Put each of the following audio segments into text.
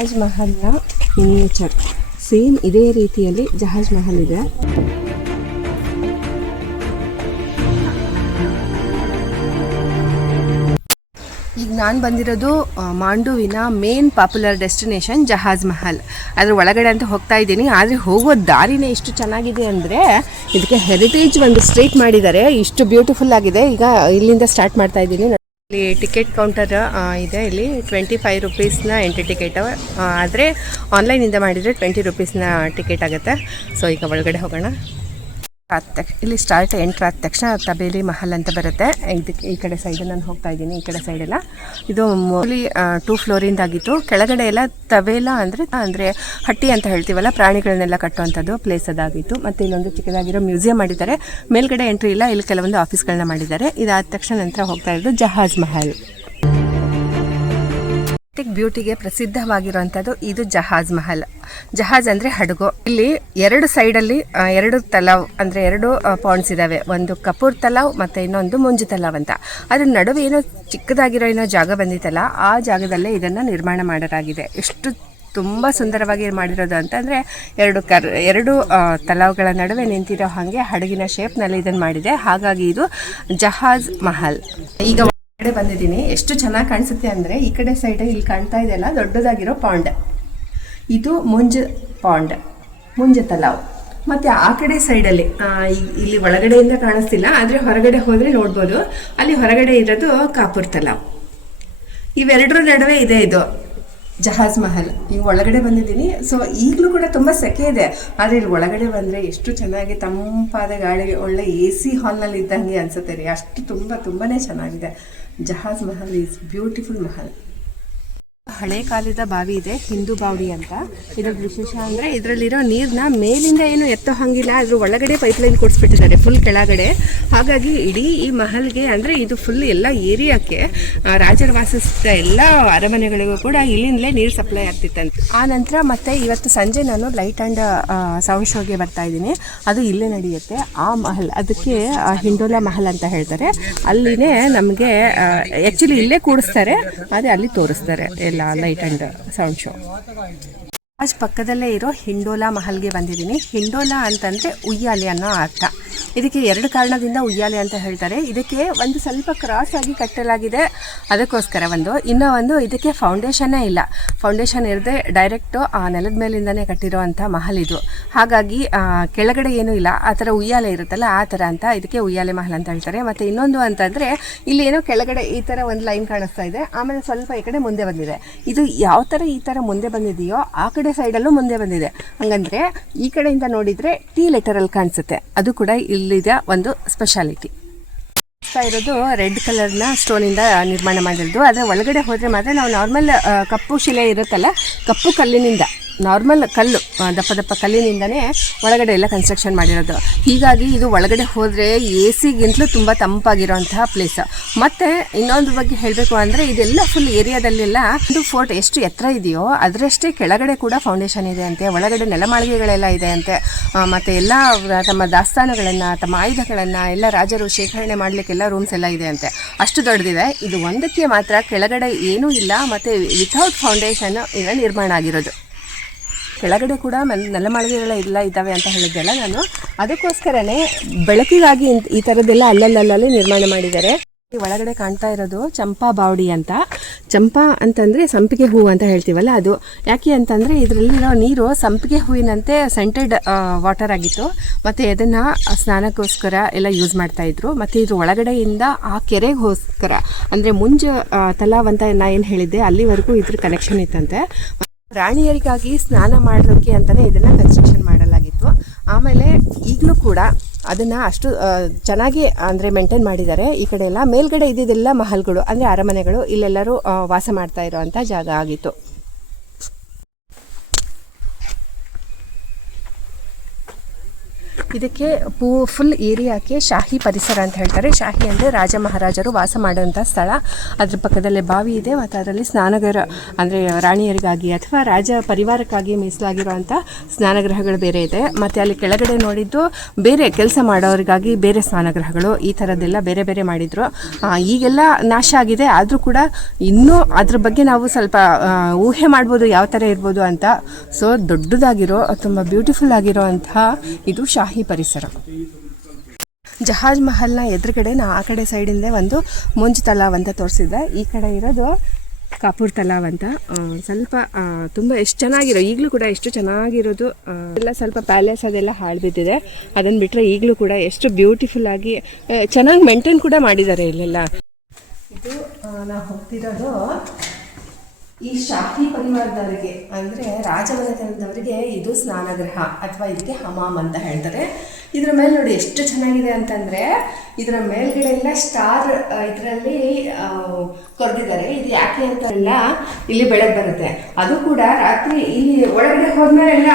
ಜಹಾಜ್ ಮಹಲ್ನ miniature. Same ಇದೇ ರೀತಿಯಲ್ಲಿ ಜಹಾಜ್ ಮಹಲ್ ಇದೆ. ಈಗ ನಾನು ಬಂದಿರೋದು ಮಾಂಡುವಿನ ಮೇನ್ ಪಾಪ್ಯುಲರ್ ಡೆಸ್ಟಿನೇಷನ್ ಜಹಾಜ್ ಮಹಲ್. ಅದ್ರ ಒಳಗಡೆ ಅಂತ ಹೋಗ್ತಾ ಇದ್ದೀನಿ. ಆದರೆ ಹೋಗೋ ದಾರಿನೇ ಇಷ್ಟು ಚೆನ್ನಾಗಿದೆ ಅಂದರೆ ಇದಕ್ಕೆ ಹೆರಿಟೇಜ್ ಒಂದು ಸ್ಟ್ರೀಟ್ ಮಾಡಿದ್ದಾರೆ. ಇಷ್ಟು ಬ್ಯೂಟಿಫುಲ್ ಆಗಿದೆ. ಈಗ ಇಲ್ಲಿಂದ ಸ್ಟಾರ್ಟ್ ಮಾಡ್ತಾ ಇದ್ದೀನಿ. ಇಲ್ಲಿ ಟಿಕೆಟ್ ಕೌಂಟರ್ ಇದೆ. ಇಲ್ಲಿ 25 ರುಪೀಸ್ನ ಎಂಟ್ರಿ ಟಿಕೆಟ್. ಆದರೆ ಆನ್ಲೈನಿಂದ ಮಾಡಿದರೆ 20 ರುಪೀಸ್ನ ಟಿಕೆಟ್ ಆಗುತ್ತೆ. ಸೊ ಈಗ ಒಳಗಡೆ ಹೋಗೋಣ. ಇಲ್ಲಿ ಎಂಟ್ರ್ ಆದ ತಕ್ಷಣ ತಬೇಲಿ ಮಹಲ್ ಅಂತ ಬರುತ್ತೆ. ಇದಕ್ಕೆ ಈ ಕಡೆ ಸೈಡ್ ನಾನು ಹೋಗ್ತಾ ಇದ್ದೀನಿ. ಈ ಕಡೆ ಸೈಡೆಲ್ಲ ಇದು ಮೋಲಿ 2 ಫ್ಲೋರಿಂದಾಗಿತ್ತು. ಕೆಳಗಡೆ ಎಲ್ಲ ತಬೇಲ ಅಂದರೆ ಹಟ್ಟಿ ಅಂತ ಹೇಳ್ತೀವಲ್ಲ, ಪ್ರಾಣಿಗಳನ್ನೆಲ್ಲ ಕಟ್ಟುವಂಥದ್ದು ಪ್ಲೇಸ್ ಅದಾಗಿತ್ತು. ಮತ್ತು ಇಲ್ಲೊಂದು ಚಿಕ್ಕದಾಗಿರೋ ಮ್ಯೂಸಿಯಂ ಮಾಡಿದ್ದಾರೆ. ಮೇಲ್ಗಡೆ ಎಂಟ್ರಿ ಇಲ್ಲ. ಇಲ್ಲಿ ಕೆಲವೊಂದು ಆಫೀಸ್ಗಳನ್ನ ಮಾಡಿದ್ದಾರೆ. ಇದಾದ ತಕ್ಷಣ ನಂತರ ಹೋಗ್ತಾ ಇರೋದು ಜಹಾಜ್ ಮಹಲ್. ಬ್ಯೂಟಿಗೆ ಪ್ರಸಿದ್ಧವಾಗಿರುವಂಥದ್ದು ಇದು ಜಹಾಜ್ ಮಹಲ್. ಜಹಾಜ್ ಅಂದರೆ ಹಡಗು. ಇಲ್ಲಿ 2 ಸೈಡಲ್ಲಿ 2 ತಲಾವ್ ಅಂದರೆ 2 ಪಾಂಡ್ಸ್ ಇದ್ದಾವೆ. ಒಂದು ಕಪೂರ್ ತಲಾವ್ ಮತ್ತು ಇನ್ನೊಂದು ಮುಂಜು ತಲಾವ್ ಅಂತ. ಅದ್ರ ನಡುವೆ ಏನೋ ಚಿಕ್ಕದಾಗಿರೋ ಏನೋ ಜಾಗ ಬಂದಿತ್ತಲ್ಲ, ಆ ಜಾಗದಲ್ಲೇ ಇದನ್ನು ನಿರ್ಮಾಣ ಮಾಡಲಾಗಿದೆ. ಎಷ್ಟು ತುಂಬ ಸುಂದರವಾಗಿ ಮಾಡಿರೋದು ಅಂತಂದರೆ 2 ತಲಾವ್ಗಳ ನಡುವೆ ನಿಂತಿರೋ ಹಾಗೆ ಹಡಗಿನ ಶೇಪ್ನಲ್ಲಿ ಇದನ್ನು ಮಾಡಿದೆ. ಹಾಗಾಗಿ ಇದು ಜಹಾಜ್ ಮಹಲ್. ಈಗ ಕಡೆ ಬಂದಿದ್ದೀನಿ. ಎಷ್ಟು ಚೆನ್ನಾಗಿ ಕಾಣಿಸುತ್ತೆ ಅಂದರೆ ಈ ಕಡೆ ಸೈಡ್ ಇಲ್ಲಿ ಕಾಣ್ತಾ ಇದೆಯಲ್ಲ ದೊಡ್ಡದಾಗಿರೋ ಪಾಂಡ್, ಇದು ಮುಂಜ ತಲಾವ್. ಮತ್ತು ಆ ಕಡೆ ಸೈಡಲ್ಲಿ ಇಲ್ಲಿ ಒಳಗಡೆಯಿಂದ ಕಾಣಿಸ್ತಿಲ್ಲ, ಆದರೆ ಹೊರಗಡೆ ಹೋದರೆ ನೋಡ್ಬೋದು. ಅಲ್ಲಿ ಹೊರಗಡೆ ಇರೋದು ಕಾಪೂರ್ ತಲಾವ್. ಇವೆರಡರ ನಡುವೆ ಇದೆ ಇದು ಜಹಾಜ್ ಮಹಲ್. ಈಗ ಒಳಗಡೆ ಬಂದಿದ್ದೀನಿ. ಸೊ ಈಗಲೂ ಕೂಡ ತುಂಬ ಸೆಕೆ ಇದೆ. ಆದರೆ ಇಲ್ಲಿ ಒಳಗಡೆ ಬಂದರೆ ಎಷ್ಟು ಚೆನ್ನಾಗಿ ತಂಪಾದ ಗಾಳಿಗೆ ಒಳ್ಳೆ AC ಹಾಲ್ನಲ್ಲಿ ಇದ್ದಂಗೆ ಅನಿಸುತ್ತೆ ರೀ. ಅಷ್ಟು ತುಂಬಾ ಚೆನ್ನಾಗಿದೆ. ಜಹಾಜ್ ಮಹಲ್ ಈಸ್ ಬ್ಯೂಟಿಫುಲ್ ಮಹಲ್. ಹಳೆ ಕಾಲದ ಬಾವಿ ಇದೆ, ಹಿಂದೂ ಬಾವಿ ಅಂತ. ಇದ್ರ ವಿಶೇಷ ಅಂದರೆ ಇದರಲ್ಲಿರೋ ನೀರನ್ನ ಮೇಲಿಂದ ಏನು ಎತ್ತೋ ಹಂಗಿಲ್ಲ, ಅದ್ರ ಒಳಗಡೆ ಪೈಪ್ಲೈನ್ ಕೊಡಿಸ್ಬಿಟ್ಟಿದ್ದಾರೆ ಫುಲ್ ಕೆಳಗಡೆ. ಹಾಗಾಗಿ ಇಡೀ ಈ ಮಹಲ್ಗೆ ಅಂದರೆ ಇದು ಫುಲ್ ಎಲ್ಲ ಏರಿಯಾಕ್ಕೆ ರಾಜರು ವಾಸಿಸಿದ ಎಲ್ಲ ಅರಮನೆಗಳಿಗೂ ಕೂಡ ಇಲ್ಲಿಂದಲೇ ನೀರು ಸಪ್ಲೈ ಆಗ್ತಿತ್ತಂತೆ. ಆ ನಂತರ ಮತ್ತೆ ಇವತ್ತು ಸಂಜೆ ನಾನು ಲೈಟ್ ಆ್ಯಂಡ್ ಸೌಂಡ್ ಶೋಗೆ ಬರ್ತಾ ಇದ್ದೀನಿ. ಅದು ಇಲ್ಲೇ ನಡೆಯುತ್ತೆ. ಆ ಮಹಲ್ ಅದಕ್ಕೆ ಹಿಂಡೋಲಾ ಮಹಲ್ ಅಂತ ಹೇಳ್ತಾರೆ. ಅಲ್ಲಿನೇ ನಮಗೆ ಆ್ಯಕ್ಚುಲಿ ಇಲ್ಲೇ ಕೂಡಿಸ್ತಾರೆ, ಆದರೆ ಅಲ್ಲಿ ತೋರಿಸ್ತಾರೆ ಎಲ್ಲ ಲೈಟ್ ಆ್ಯಂಡ್ ಸೌಂಡ್ ಶೋ. ಪಕ್ಕದಲ್ಲೇ ಇರೋ ಹಿಂಡೋಲಾ ಮಹಲ್ಗೆ ಬಂದಿದ್ದೀನಿ. ಹಿಂಡೋಲಾ ಅಂತಂದರೆ ಉಯ್ಯಾಲೆ ಅನ್ನೋ ಅರ್ಥ. ಇದಕ್ಕೆ 2 ಕಾರಣದಿಂದ ಉಯ್ಯಾಲೆ ಅಂತ ಹೇಳ್ತಾರೆ. ಇದಕ್ಕೆ ಒಂದು ಸ್ವಲ್ಪ ಕ್ರಾಸ್ ಆಗಿ ಕಟ್ಟಲಾಗಿದೆ, ಅದಕ್ಕೋಸ್ಕರ ಒಂದು ಇದಕ್ಕೆ ಫೌಂಡೇಶನ್ನೇ ಇಲ್ಲ. ಫೌಂಡೇಶನ್ ಇರದೆ ಡೈರೆಕ್ಟು ಆ ನೆಲದ ಮೇಲಿಂದನೇ ಕಟ್ಟಿರೋ ಅಂಥ ಮಹಲ್ ಇದು. ಹಾಗಾಗಿ ಕೆಳಗಡೆ ಏನೂ ಇಲ್ಲ. ಆ ಥರ ಉಯ್ಯಾಲೆ ಇರುತ್ತಲ್ಲ, ಆ ಥರ ಅಂತ ಇದಕ್ಕೆ ಉಯ್ಯಾಲೆ ಮಹಲ್ ಅಂತ ಹೇಳ್ತಾರೆ. ಮತ್ತು ಇನ್ನೊಂದು ಅಂತಂದರೆ ಇಲ್ಲಿ ಏನೋ ಕೆಳಗಡೆ ಈ ಥರ ಒಂದು ಲೈನ್ ಕಾಣಿಸ್ತಾ ಇದೆ, ಆಮೇಲೆ ಸ್ವಲ್ಪ ಈ ಕಡೆ ಮುಂದೆ ಬಂದಿದೆ. ಇದು ಯಾವ ಥರ ಈ ಥರ ಮುಂದೆ ಬಂದಿದೆಯೋ ಆ ಕಡೆ ಸೈಡಲ್ಲೂ ಮುಂದೆ ಬಂದಿದೆ. ಹಂಗಂದ್ರೆ ಈ ಕಡೆಯಿಂದ ನೋಡಿದ್ರೆ T ಲೆಟರಲ್ಲಿ ಕಾಣಿಸುತ್ತೆ. ಅದು ಕೂಡ ಇಲ್ಲಿದೆ ಒಂದು ಸ್ಪೆಷಾಲಿಟಿ. ಇರೋದು ರೆಡ್ ಕಲರ್ನ ಸ್ಟೋನಿಂದ ನಿರ್ಮಾಣ ಮಾಡಿರೋದು. ಆದರೆ ಒಳಗಡೆ ಹೋದರೆ ಮಾತ್ರ ನಾವು ನಾರ್ಮಲ್ ಕಪ್ಪು ಶಿಲೆ ಇರುತ್ತಲ್ಲ, ಕಪ್ಪು ಕಲ್ಲಿನಿಂದ ನಾರ್ಮಲ್ ಕಲ್ಲು ದಪ್ಪ ಕಲ್ಲಿನಿಂದನೇ ಒಳಗಡೆ ಎಲ್ಲ ಕನ್ಸ್ಟ್ರಕ್ಷನ್ ಮಾಡಿರೋದು. ಹೀಗಾಗಿ ಇದು ಒಳಗಡೆ ಹೋದರೆ AC-ಗಿಂತಲೂ ತುಂಬ ತಂಪಾಗಿರೋಂತಹ ಪ್ಲೇಸ್. ಮತ್ತು ಇನ್ನೊಂದು ಬಗ್ಗೆ ಹೇಳಬೇಕು ಅಂದರೆ ಇದೆಲ್ಲ ಫುಲ್ ಏರಿಯಾದಲ್ಲೆಲ್ಲ ಒಂದು ಫೋರ್ಟ್ ಎಷ್ಟು ಎತ್ತರ ಇದೆಯೋ ಅದರಷ್ಟೇ ಕೆಳಗಡೆ ಕೂಡ ಫೌಂಡೇಶನ್ ಇದೆ ಅಂತೆ. ಒಳಗಡೆ ನೆಲಮಾಳಿಗೆಗಳೆಲ್ಲ ಇದೆ ಅಂತೆ. ಮತ್ತು ಎಲ್ಲ ತಮ್ಮ ದಾಸ್ತಾನುಗಳನ್ನು, ತಮ್ಮ ಆಯುಧಗಳನ್ನು ಎಲ್ಲ ರಾಜರು ಶೇಖರಣೆ ಮಾಡಲಿಕ್ಕೆಲ್ಲ ರೂಮ್ಸ್ ಎಲ್ಲ ಇದೆ ಅಂತೆ. ಅಷ್ಟು ದೊಡ್ಡದಿದೆ. ಇದು ಒಂದಕ್ಕೆ ಮಾತ್ರ ಕೆಳಗಡೆ ಏನೂ ಇಲ್ಲ, ಮತ್ತು ವಿಥೌಟ್ ಫೌಂಡೇಶನ್ ಇದರ ನಿರ್ಮಾಣ ಆಗಿರೋದು. ಕೆಳಗಡೆ ಕೂಡ ನೆಲಮಾಳಿಗೆಗಳೆಲ್ಲ ಇದ್ದಾವೆ ಅಂತ ಹೇಳಿದ್ದೆಲ್ಲ ನಾನು. ಅದಕ್ಕೋಸ್ಕರನೇ ಬೆಳಕಿಗಾಗಿ ಈ ಥರದ್ದೆಲ್ಲ ಅಲ್ಲಲ್ಲಿ ನಿರ್ಮಾಣ ಮಾಡಿದ್ದಾರೆ. ಒಳಗಡೆ ಕಾಣ್ತಾ ಇರೋದು ಚಂಪಾ ಬಾವಡಿ ಅಂತ. ಚಂಪಾ ಅಂತಂದರೆ ಸಂಪಿಗೆ ಹೂವು ಅಂತ ಹೇಳ್ತೀವಲ್ಲ ಅದು. ಯಾಕೆ ಅಂತಂದರೆ ಇದರಲ್ಲಿರೋ ನೀರು ಸಂಪಿಗೆ ಹೂವಿನಂತೆ ಸೆಂಟೆಡ್ ವಾಟರ್ ಆಗಿತ್ತು. ಮತ್ತು ಅದನ್ನು ಸ್ನಾನಕ್ಕೋಸ್ಕರ ಎಲ್ಲ ಯೂಸ್ ಮಾಡ್ತಾಯಿದ್ರು. ಮತ್ತು ಇದ್ರ ಒಳಗಡೆಯಿಂದ ಆ ಕೆರೆಗೋಸ್ಕರ ಅಂದರೆ ಮುಂಜು ತಲಾವ್ ಅಂತ ನಾನು ಏನು ಹೇಳಿದ್ದೆ ಅಲ್ಲಿವರೆಗೂ ಇದ್ರ ಕನೆಕ್ಷನ್ ಇತ್ತಂತೆ. ರಾಣಿಯರಿಗಾಗಿ ಸ್ನಾನ ಮಾಡೋಕ್ಕೆ ಅಂತಲೇ ಇದನ್ನು ಕನ್ಸ್ಟ್ರಕ್ಷನ್ ಮಾಡಲಾಗಿತ್ತು. ಆಮೇಲೆ ಈಗಲೂ ಕೂಡ ಅದನ್ನು ಅಷ್ಟು ಚೆನ್ನಾಗಿ ಅಂದರೆ ಮೇಂಟೈನ್ ಮಾಡಿದ್ದಾರೆ. ಈ ಕಡೆ ಎಲ್ಲ ಮೇಲ್ಗಡೆ ಇದ್ದಿದ್ದೆಲ್ಲ ಮಹಲ್ಗಳು ಅಂದರೆ ಅರಮನೆಗಳು, ಇಲ್ಲೆಲ್ಲರೂ ವಾಸ ಮಾಡ್ತಾ ಇರೋವಂಥ ಜಾಗ ಆಗಿತ್ತು. ಇದಕ್ಕೆ ಫುಲ್ ಏರಿಯಾಕ್ಕೆ ಶಾಹಿ ಪರಿಸರ ಅಂತ ಹೇಳ್ತಾರೆ. ಶಾಹಿ ಅಂದರೆ ರಾಜ ಮಹಾರಾಜರು ವಾಸ ಮಾಡುವಂಥ ಸ್ಥಳ. ಅದ್ರ ಪಕ್ಕದಲ್ಲೇ ಬಾವಿ ಇದೆ ಮತ್ತು ಅದರಲ್ಲಿ ಸ್ನಾನಗೃಹ ಅಂದರೆ ರಾಣಿಯರಿಗಾಗಿ ಅಥವಾ ರಾಜ ಪರಿವಾರಕ್ಕಾಗಿ ಮೀಸಲಾಗಿರುವಂಥ ಸ್ನಾನಗೃಹಗಳು ಬೇರೆ ಇದೆ. ಮತ್ತು ಅಲ್ಲಿ ಕೆಳಗಡೆ ನೋಡಿದ್ದು ಬೇರೆ ಕೆಲಸ ಮಾಡೋರಿಗಾಗಿ ಬೇರೆ ಸ್ನಾನಗೃಹಗಳು, ಈ ಥರದ್ದೆಲ್ಲ ಬೇರೆ ಬೇರೆ ಮಾಡಿದರು. ಈಗೆಲ್ಲ ನಾಶ ಆಗಿದೆ, ಆದರೂ ಕೂಡ ಇನ್ನೂ ಅದ್ರ ಬಗ್ಗೆ ನಾವು ಸ್ವಲ್ಪ ಊಹೆ ಮಾಡ್ಬೋದು ಯಾವ ಥರ ಇರ್ಬೋದು ಅಂತ. ಸೊ ದೊಡ್ಡದಾಗಿರೋ ತುಂಬ ಬ್ಯೂಟಿಫುಲ್ ಆಗಿರೋ ಅಂತಹ ಇದು ಶಾಹಿ ಪರಿಸರ. ಜಹಾಜ್ ಮಹಲ್ನ ಎದುರುಗಡೆ ಆ ಕಡೆ ಸೈಡಿಂದ ಒಂದು ಮುಂಜ್ ತಲಾವ್ ಅಂತ ತೋರಿಸಿದ್ದೆ. ಈ ಕಡೆ ಇರೋದು ಕಾಪೂರ್ ತಲಾವ್ ಅಂತ. ಸ್ವಲ್ಪ ತುಂಬ ಎಷ್ಟು ಚೆನ್ನಾಗಿರೋ, ಈಗಲೂ ಕೂಡ ಎಷ್ಟು ಚೆನ್ನಾಗಿರೋದು ಎಲ್ಲ ಸ್ವಲ್ಪ ಪ್ಯಾಲೇಸ್ ಅದೆಲ್ಲ ಹಾಳು ಬಿದ್ದಿದೆ. ಅದನ್ನು ಬಿಟ್ಟರೆ ಈಗಲೂ ಕೂಡ ಎಷ್ಟು ಬ್ಯೂಟಿಫುಲ್ ಆಗಿ ಚೆನ್ನಾಗಿ ಮೇಂಟೈನ್ ಕೂಡ ಮಾಡಿದ್ದಾರೆ ಇಲ್ಲೆಲ್ಲ. ಇದು ನಾವು ಹೋಗ್ತಿರೋದು ಈ ಶಾಹಿ ಪರಿವಾರದವರಿಗೆ ಅಂದರೆ ರಾಜಮನೆತನದವರಿಗೆ ಇದು ಸ್ನಾನಗೃಹ ಅಥವಾ ಇದಕ್ಕೆ ಹಮಾಮ್ ಅಂತ ಹೇಳ್ತಾರೆ. ಇದರ ಮೇಲೆ ನೋಡಿ ಎಷ್ಟು ಚೆನ್ನಾಗಿದೆ ಅಂತಂದರೆ ಇದರ ಮೇಲ್ಗಡೆ ಎಲ್ಲ ಸ್ಟಾರ್ ಇದರಲ್ಲಿ ಕೊರೆದಿದ್ದಾರೆ. ಇದು ಯಾಕೆ ಅಂತೆಲ್ಲ ಇಲ್ಲಿ ಬೆಳಗ್ಗೆ ಬರುತ್ತೆ. ಅದು ಕೂಡ ರಾತ್ರಿ ಇಲ್ಲಿ ಒಳಗಡೆ ಹೋದ್ಮೇಲೆ ಎಲ್ಲ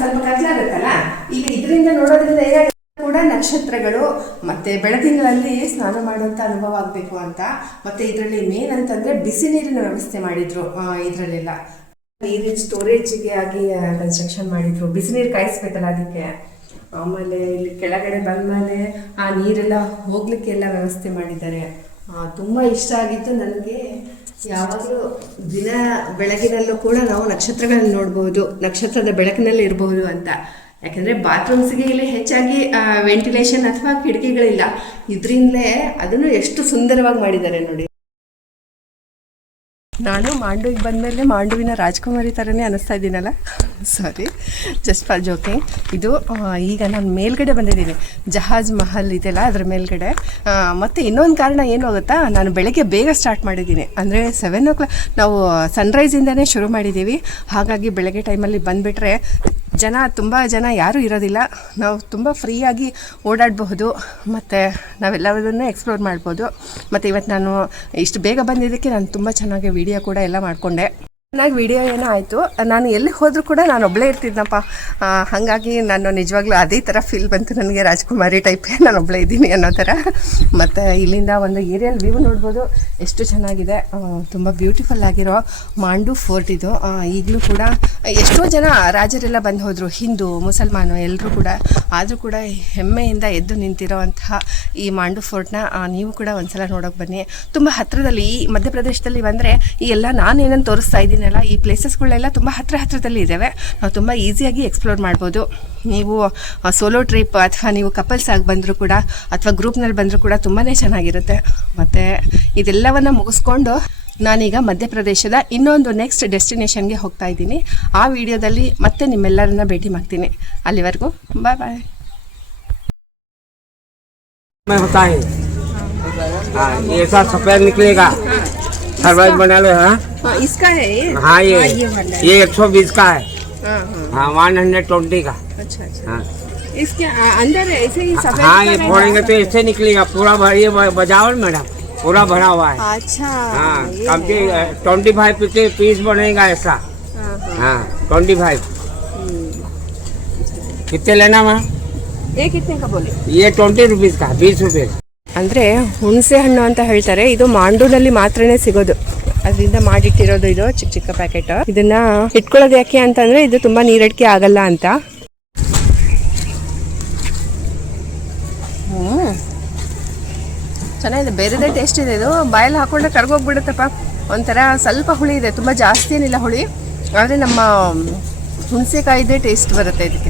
ಸ್ವಲ್ಪ ಕತ್ಲಾಗುತ್ತಲ್ಲ, ಈಗ ಇದರಿಂದ ನೋಡೋದ್ರಿಂದ ಏನಾಗುತ್ತೆ ಕೂಡ ನಕ್ಷತ್ರಗಳು ಮತ್ತು ಬೆಳದಿಂಗಳಲ್ಲಿ ಸ್ನಾನ ಮಾಡುವಂಥ ಅನುಭವ ಆಗಬೇಕು ಅಂತ. ಮತ್ತು ಇದರಲ್ಲಿ ಮೇನ್ ಅಂತಂದರೆ ಬಿಸಿ ನೀರಿನ ವ್ಯವಸ್ಥೆ ಮಾಡಿದರು. ಇದರಲ್ಲೆಲ್ಲ ನೀರಿನ ಸ್ಟೋರೇಜಿಗೆ ಆಗಿ ಕನ್ಸ್ಟ್ರಕ್ಷನ್ ಮಾಡಿದರು. ಬಿಸಿ ನೀರು ಕಾಯಿಸ್ಬೇಕಲ್ಲ ಅದಕ್ಕೆ. ಆಮೇಲೆ ಇಲ್ಲಿ ಕೆಳಗಡೆ ಬಂದಮೇಲೆ ಆ ನೀರೆಲ್ಲ ಹೋಗ್ಲಿಕ್ಕೆಲ್ಲ ವ್ಯವಸ್ಥೆ ಮಾಡಿದ್ದಾರೆ. ತುಂಬ ಇಷ್ಟ ಆಗಿತ್ತು ನನಗೆ. ಯಾವಾಗಲೂ ದಿನ ಬೆಳಗಿನಲ್ಲೂ ಕೂಡ ನಾವು ನಕ್ಷತ್ರಗಳನ್ನು ನೋಡ್ಬೋದು, ನಕ್ಷತ್ರದ ಬೆಳಕಿನಲ್ಲಿ ಇರಬಹುದು ಅಂತ. ಯಾಕೆಂದರೆ ಬಾತ್ರೂಮ್ಸ್ಗೆ ಇಲ್ಲಿ ಹೆಚ್ಚಾಗಿ ವೆಂಟಿಲೇಷನ್ ಅಥವಾ ಕಿಟಕಿಗಳಿಲ್ಲ. ಇದರಿಂದಲೇ ಅದನ್ನು ಎಷ್ಟು ಸುಂದರವಾಗಿ ಮಾಡಿದ್ದಾರೆ ನೋಡಿ. ನಾನು ಮಾಂಡುವಿಗೆ ಬಂದಮೇಲೆ ಮಾಂಡುವಿನ ರಾಜ್ಕುಮಾರಿ ಥರನೇ ಅನ್ನಿಸ್ತಾ ಇದ್ದೀನಲ್ಲ, ಸಾರಿ, ಜಸ್ಟ್ ಫಾರ್ ಜೋಕಿಂಗ್. ಇದು ಈಗ ನಾನು ಮೇಲ್ಗಡೆ ಬಂದಿದ್ದೀನಿ, ಜಹಾಜ್ ಮಹಲ್ ಇದೆಯಲ್ಲ ಅದರ ಮೇಲ್ಗಡೆ. ಮತ್ತು ಇನ್ನೊಂದು ಕಾರಣ ಏನು ಆಗುತ್ತಾ, ನಾನು ಬೆಳಗ್ಗೆ ಬೇಗ ಸ್ಟಾರ್ಟ್ ಮಾಡಿದ್ದೀನಿ. ಅಂದರೆ 7 o'clock ನಾವು ಸನ್ರೈಸಿಂದನೇ ಶುರು ಮಾಡಿದ್ದೀವಿ. ಹಾಗಾಗಿ ಬೆಳಗ್ಗೆ ಟೈಮಲ್ಲಿ ಬಂದುಬಿಟ್ರೆ ತುಂಬ ಜನ ಯಾರೂ ಇರೋದಿಲ್ಲ. ನಾವು ತುಂಬ ಫ್ರೀಯಾಗಿ ಓಡಾಡಬಹುದು ಮತ್ತು ನಾವೆಲ್ಲವನ್ನೂ ಎಕ್ಸ್ಪ್ಲೋರ್ ಮಾಡ್ಬೋದು. ಮತ್ತು ಇವತ್ತು ನಾನು ಇಷ್ಟು ಬೇಗ ಬಂದಿದ್ದಕ್ಕೆ ನಾನು ತುಂಬ ಚೆನ್ನಾಗಿ ವಿಡಿಯೋ ಕೂಡ ಎಲ್ಲ ಮಾಡಿಕೊಂಡೆ. ಚೆನ್ನಾಗಿ ವಿಡಿಯೋ ಏನೋ ಆಯಿತು. ನಾನು ಎಲ್ಲಿ ಹೋದರೂ ಕೂಡ ನಾನು ಒಬ್ಬಳೇ ಇರ್ತಿದ್ನಪ್ಪ. ಹಾಗಾಗಿ ನಾನು ನಿಜವಾಗ್ಲೂ ಅದೇ ಥರ ಫೀಲ್ ಬಂತು ನನಗೆ, ರಾಜ್ಕುಮಾರಿ ಟೈಪೇ ನಾನು ಒಬ್ಬಳೇ ಇದ್ದೀನಿ ಅನ್ನೋ ಥರ. ಮತ್ತು ಇಲ್ಲಿಂದ ಒಂದು ಏರಿಯಲ್ ವ್ಯೂ ನೋಡ್ಬೋದು, ಎಷ್ಟು ಚೆನ್ನಾಗಿದೆ. ತುಂಬ ಬ್ಯೂಟಿಫುಲ್ ಆಗಿರೋ ಮಾಂಡು ಫೋರ್ಟ್ ಇದು. ಈಗಲೂ ಕೂಡ ಎಷ್ಟೋ ಜನ ರಾಜರೆಲ್ಲ ಬಂದು ಹೋದರು, ಹಿಂದೂ ಮುಸಲ್ಮಾನು ಎಲ್ಲರೂ ಕೂಡ. ಆದರೂ ಕೂಡ ಹೆಮ್ಮೆಯಿಂದ ಎದ್ದು ನಿಂತಿರೋ ಅಂತಹ ಈ ಮಾಂಡು ಫೋರ್ಟ್ನ ನೀವು ಕೂಡ ಒಂದ್ಸಲ ನೋಡೋಕೆ ಬನ್ನಿ. ತುಂಬ ಹತ್ತಿರದಲ್ಲಿ ಈ ಮಧ್ಯಪ್ರದೇಶದಲ್ಲಿ ಬಂದರೆ ಈ ಎಲ್ಲ ನಾನೇನನ್ನು ತೋರಿಸ್ತಾ ಇದ್ದೀನಿ ಈ ಪ್ಲೇಸಸ್ಗಳೆಲ್ಲ ತುಂಬ ಹತ್ರದಲ್ಲಿ ಇದ್ದಾವೆ. ನಾವು ತುಂಬ ಈಸಿಯಾಗಿ ಎಕ್ಸ್ಪ್ಲೋರ್ ಮಾಡ್ಬೋದು. ನೀವು ಸೋಲೋ ಟ್ರಿಪ್ ಅಥವಾ ನೀವು ಕಪಲ್ಸ್ ಆಗಿ ಬಂದರೂ ಕೂಡ ಅಥವಾ ಗ್ರೂಪ್ನಲ್ಲಿ ಬಂದರೂ ಕೂಡ ತುಂಬಾ ಚೆನ್ನಾಗಿರುತ್ತೆ. ಮತ್ತು ಇದೆಲ್ಲವನ್ನು ಮುಗಿಸ್ಕೊಂಡು ನಾನೀಗ ಮಧ್ಯಪ್ರದೇಶದ ಇನ್ನೊಂದು ನೆಕ್ಸ್ಟ್ ಡೆಸ್ಟಿನೇಷನ್ಗೆ ಹೋಗ್ತಾ ಇದ್ದೀನಿ. ಆ ವಿಡಿಯೋದಲ್ಲಿ ಮತ್ತೆ ನಿಮ್ಮೆಲ್ಲರನ್ನ ಭೇಟಿ ಮಾಡ್ತೀನಿ. ಅಲ್ಲಿವರೆಗೂ ಬಾಯ್ ಬಾಯ್. सरवाइज बना लो। इसका है ये? हाँ ये 120 का है। हाँ 120 का। अच्छा अच्छा। हाँ इसके अंदर ऐसे ही सफेद। हाँ ये फोड़ेंगे तो ऐसे निकलेगा पूरा ये बजाओ मैडम, पूरा भरा हुआ है। अच्छा। हाँ कम के 25 पीस बनेगा ऐसा। हाँ 25। कितने लेना मैम? ये कितने का बोले? ये 20 रुपीज़ का, 20 रुपये। ಅಂದರೆ ಹುಣಸೆ ಹಣ್ಣು ಅಂತ ಹೇಳ್ತಾರೆ. ಇದು ಮಾಂಡೂನಲ್ಲಿ ಮಾತ್ರನೇ ಸಿಗೋದು. ಅದರಿಂದ ಮಾಡಿಟ್ಟಿರೋದು ಇದು ಚಿಕ್ಕ ಚಿಕ್ಕ ಪ್ಯಾಕೆಟ್. ಇದನ್ನ ಇಟ್ಕೊಳ್ಳೋದು ಯಾಕೆ ಅಂತಂದ್ರೆ ಇದು ತುಂಬಾ ನೀರಡಿಕೆ ಆಗಲ್ಲ ಅಂತ. ಚೆನ್ನಾಗಿದೆ, ಬೇರೆದೇ ಟೇಸ್ಟ್ ಇದೆ. ಇದು ಬಾಯಲ್ಲಿ ಹಾಕೊಂಡ್ರೆ ಕರ್ಗೋಗ್ಬಿಡುತ್ತಪ್ಪ. ಒಂಥರ ಸ್ವಲ್ಪ ಹುಳಿ ಇದೆ, ತುಂಬ ಜಾಸ್ತಿ ಏನಿಲ್ಲ ಹುಳಿ. ಆದರೆ ನಮ್ಮ ಹುಣಸೆಕಾಯಿದೇ ಟೇಸ್ಟ್ ಬರುತ್ತೆ ಇದಕ್ಕೆ.